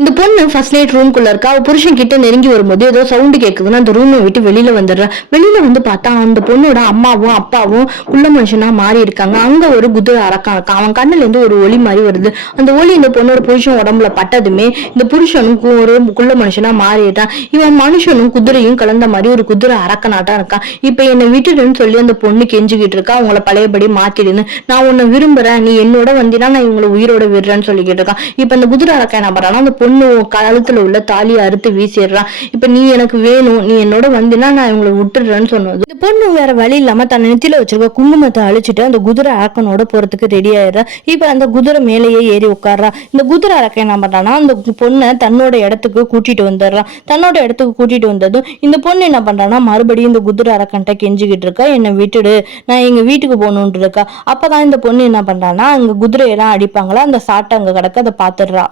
இந்த பொண்ணு first night ரூம்குள்ள இருக்கா. அவ புருஷன் கிட்ட நெருங்கி வரும்போது ஏதோ சவுண்ட் கேக்குதுன்னு அந்த ரூமை விட்டு வெளியில வந்துடுறா. வெளியில வந்து பார்த்தா அந்த பொண்ணோட அம்மாவும் அப்பாவும் குள்ள மனுஷனா மாறி இருக்காங்க. அங்க ஒரு குதிரை அரக்கான் இருக்கான். அவன் கண்ணுல இருந்து ஒரு ஒளி மாதிரி வருது. அந்த ஒளி இந்த பொண்ணோட புருஷன் உடம்புல பட்டதுமே இந்த புருஷனும் ஒரு குள்ள மனுஷனா மாறிட்டான். இவன் மனுஷனும் குதிரையும் கலந்த மாதிரி ஒரு குதிரை அரக்கனாட்டம் இருக்கான். இப்ப என்னை விட்டுடுன்னு சொல்லி அந்த பொண்ணு கெஞ்சிக்கிட்டு இருக்கா. அவங்கள பழையபடி மாத்திடுன்னு, நான் உன்னை விரும்புறேன், நீ என்னோட வந்தீங்கன்னா நான் இவங்களை உயிரோட விடுறேன்னு சொல்லிக்கிட்டு இருக்கான். இப்ப அந்த குதிரை அரக்கன் என்ன பண்றான்னா அந்த பொண்ணு கழுத்துல உள்ள தாலியை அறுத்து வீசிடுறான். இப்ப நீ எனக்கு வேணும், நீ என்னோட வந்தினா நான் இவங்களை விட்டுடுறேன்னு சொன்னது. இந்த பொண்ணு வேற வழி இல்லாம தன் நெத்தில வச்சிருக்க குங்குமத்தை அழிச்சிட்டு அந்த குதிரை அரக்கனோட போறதுக்கு ரெடி ஆயிடுறா. இப்ப அந்த குதிரை மேலேயே ஏறி உட்கார்றா. இந்த குதிரை அரக்கன் என்ன பண்றான்னா அந்த பொண்ணை தன்னோட இடத்துக்கு கூட்டிட்டு வந்துடுறான். தன்னோட இடத்துக்கு கூட்டிட்டு வந்ததும் இந்த பொண்ணு என்ன பண்றான்னா மறுபடியும் இந்த குதிரை அரக்கன்ட்ட கெஞ்சிக்கிட்டு இருக்கா, என்னை விட்டுடு, நான் எங்க வீட்டுக்கு போகணும்னு இருக்கா. அப்பதான் இந்த பொண்ணு என்ன பண்றான்னா அங்க குதிரையெல்லாம் அடிப்பாங்களா, அந்த சாட்டை அங்க கிடக்க அதை பாத்துடுறா.